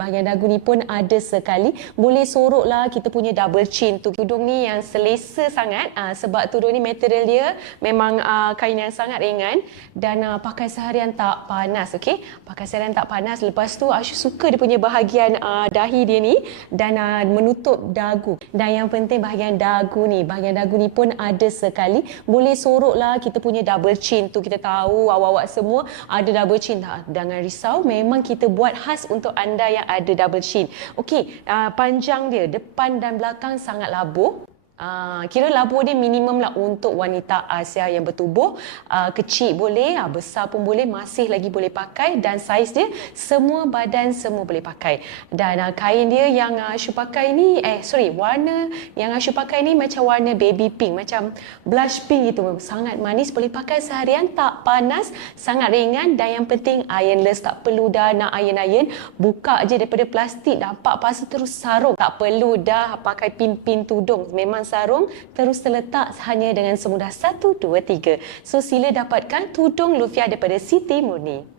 bahagian dagu ni pun ada sekali. Boleh sorok lah kita punya double chin tu. Tudung ni yang selesa sangat sebab tudung ni material dia memang kain yang sangat ringan dan pakai seharian tak panas, okey? Pakai seharian tak panas. Lepas tu Ashu suka dia punya bahagian dahi dia ni dan menutup dagu. Dan yang penting bahagian dagu ni pun ada sekali. Boleh sorok lah kita punya double chin tu. Kita tahu awak-awak semua ada double chin. Jangan risau, memang kita buat khas untuk anda yang ada double chin. Okey, panjang dia depan dan belakang sangat labuh. Kira labuh dia minimum lah untuk wanita Asia yang bertubuh. Kecil boleh, besar pun boleh, masih lagi boleh pakai dan saiz dia semua badan semua boleh pakai. Dan kain dia yang Ashu pakai ni, warna yang Ashu pakai ni macam warna baby pink, macam blush pink gitu. Sangat manis, boleh pakai seharian, tak panas, sangat ringan dan yang penting ironless. Tak perlu dah nak iron. Buka je daripada plastik, dapat pasal terus sarung. Tak perlu dah pakai pin-pin tudung. Memang sarung terus terletak hanya dengan semudah 1, 2, 3. So sila dapatkan tudung Lufia daripada Siti Murni.